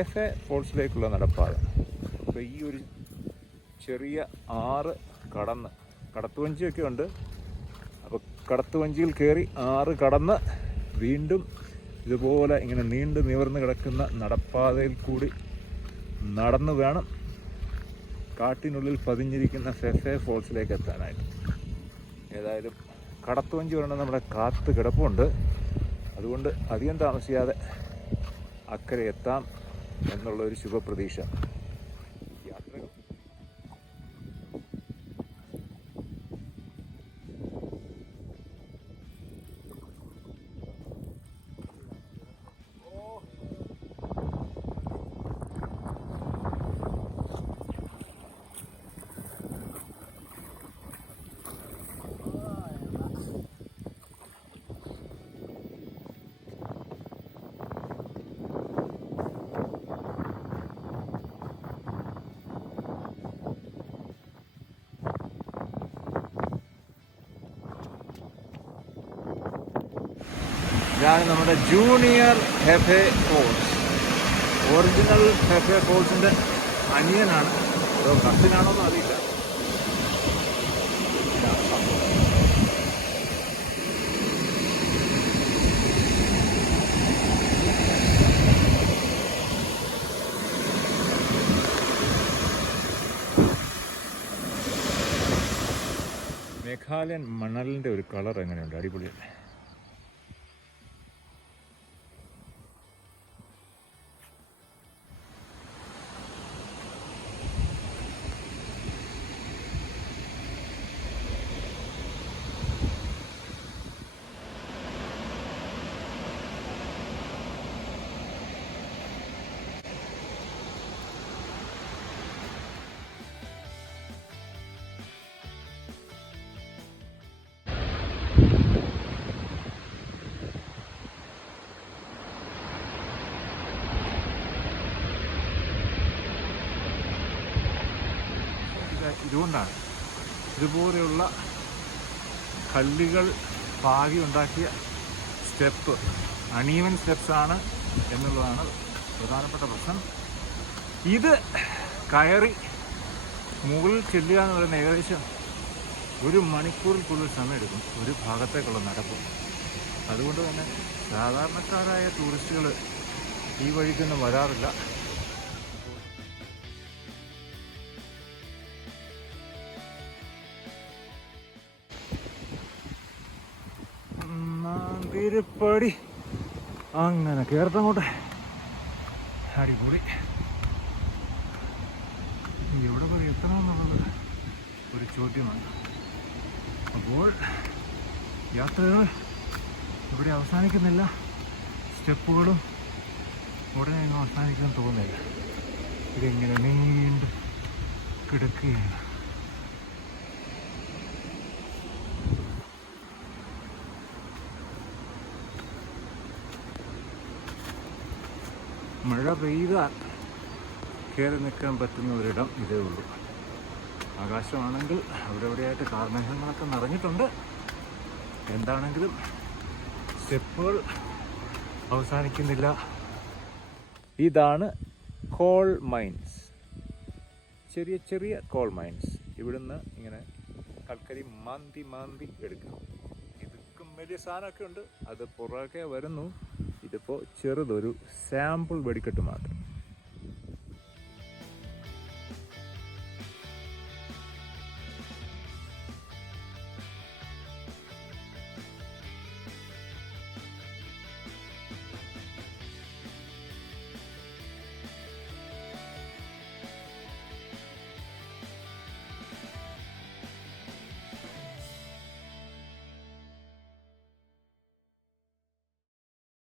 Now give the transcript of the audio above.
ഫെഫെ ഫോൾസിലേക്കുള്ള നടപ്പാത. അപ്പോൾ ഈ ഒരു ചെറിയ ആറ് കടന്ന്, കടത്തുവഞ്ചിയൊക്കെ ഉണ്ട്. അപ്പോൾ കടത്തുവഞ്ചിയിൽ കയറി ആറ് കടന്ന് വീണ്ടും ഇതുപോലെ ഇങ്ങനെ നീണ്ടു നിവർന്ന് കിടക്കുന്ന നടപ്പാതയിൽ കൂടി നടന്നു വേണം കാട്ടിനുള്ളിൽ പതിഞ്ഞിരിക്കുന്ന ഫെഫെ ഫോൾസിലേക്ക് എത്താനായിട്ട്. ഏതായാലും കടത്തുവഞ്ചി ഒരെണ്ണം നമ്മുടെ കാത്ത് കിടപ്പുണ്ട്. അതുകൊണ്ട് അധികം താമസിയാതെ അക്കരെ എത്താം എന്നുള്ളൊരു ശുഭപ്രതീക്ഷ. യാത്രകൾ ഇതാണ് നമ്മുടെ ജൂനിയർ ഫെഫെ ഫോൾസ്. ഒറിജിനൽ ഫെഫെ ഫോൾസിൻ്റെ അനിയനാണ്, അതോ കസിനാണോ എന്ന് അറിയില്ല. മേഘാലയൻ മണലിൻ്റെ ഒരു കളർ എങ്ങനെയുണ്ട്, അടിപൊളിയല്ലേ. ഇതുകൊണ്ടാണ് ഇതുപോലെയുള്ള കല്ലുകൾ പാകി ഉണ്ടാക്കിയ സ്റ്റെപ്പ് അണീവൻ സ്റ്റെപ്സാണ് എന്നുള്ളതാണ് പ്രധാനപ്പെട്ട പ്രശ്നം. ഇത് കയറി മുകളിൽ ചെല്ലുക എന്ന് പറയുന്നത് ഏകദേശം 1 മണിക്കൂറിൽ കൂടുതൽ സമയമെടുക്കും ഒരു ഭാഗത്തേക്കുള്ള നടപ്പ്. അതുകൊണ്ട് തന്നെ സാധാരണക്കാരായ ടൂറിസ്റ്റുകൾ ഈ വഴിക്കൊന്നും വരാറില്ല. തിരുപ്പടി അങ്ങനെ കയറത്തങ്ങോട്ടെ, അടിപൊളി. എവിടെ പോയി എത്തണമെന്നുള്ളത് ഒരു ചോദ്യമാണ്. അപ്പോൾ യാത്രകൾ ഇവിടെ അവസാനിക്കുന്നില്ല, സ്റ്റെപ്പുകളും ഉടനെ ഒന്നും അവസാനിക്കാൻ തോന്നുന്നില്ല. ഇതിങ്ങനെ നീണ്ട് കിടക്കുകയാണ്. മഴ പെയ്താൽ കയറി നിൽക്കാൻ പറ്റുന്ന ഒരിടം ഇതേ ഉള്ളൂ. ആകാശമാണെങ്കിൽ അവിടെ എവിടെയായിട്ട് കാർമേഘങ്ങളൊക്കെ നിറഞ്ഞിട്ടുണ്ട്. എന്താണെങ്കിലും സ്റ്റെപ്പുകൾ അവസാനിക്കുന്നില്ല. ഇതാണ് കോൾ മൈൻസ്, ചെറിയ ചെറിയ കോൾ മൈൻസ്. ഇവിടുന്ന് ഇങ്ങനെ കൽക്കരി മാന്തി എടുക്കാം. ഇതൊക്കെ വലിയ സാധനമൊക്കെ ഉണ്ട്, അത് പുറകെ വരുന്നു. ഇതിപ്പോൾ ചെറുതൊരു സാമ്പിൾ വെടിക്കെട്ട് മാത്രം.